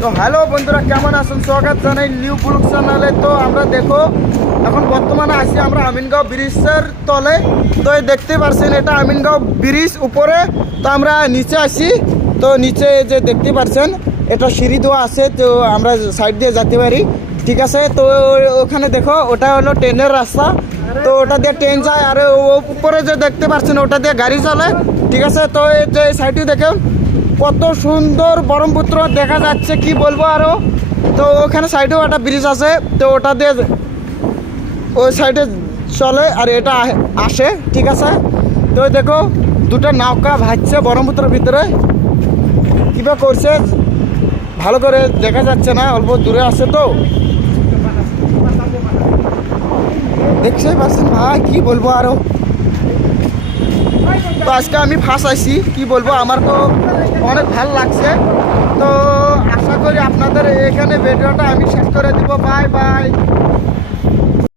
তো হ্যালো বন্ধুরা, কেমন আছেন? স্বাগত জানাই নিউ ব্লগ চ্যানেলে। তো আমরা দেখো এখন বর্তমানে আছি আমরা আমিনগাঁও ব্রিজের তলে। তো এই দেখতে পাচ্ছেন এটা আমিনগাঁও ব্রিজ উপরে। তো আমরা নিচে আসি। তো নিচে যে দেখতে পাচ্ছেন এটা সিঁড়ি দেওয়া আছে, তো আমরা সাইড দিয়ে যেতে পারি, ঠিক আছে। তো ওখানে দেখো ওটা হলো ট্রেনের রাস্তা, তো ওটা দিয়ে ট্রেন যায়। আর উপরে যে দেখতে পাচ্ছেন ওটা দিয়ে গাড়ি চলে, ঠিক আছে। তো এই যে সাইডে দেখেন কত সুন্দর ব্রহ্মপুত্র দেখা যাচ্ছে, কি বলবো আরো। তো ওখানে সাইডেও একটা ব্রিজ আছে, তো ওটা দিয়ে ওই সাইডে চলে আর এটা আসে, ঠিক আছে। তো দেখো দুটো নৌকা ভাসছে ব্রহ্মপুত্রের ভিতরে, কিবা করছে ভালো করে দেখা যাচ্ছে না, অল্প দূরে আছে। তো দেখছেই পাচ্ছেন ভাই, কি বলবো আরো। তো আজকে আমি ফার্স্ট আইছি, কি বলবো, আমার তো অনেক ভালো লাগছে। তো আশা করি আপনাদের এখানে ভিডিওটা আমি শেষ করে দিব। Bye bye.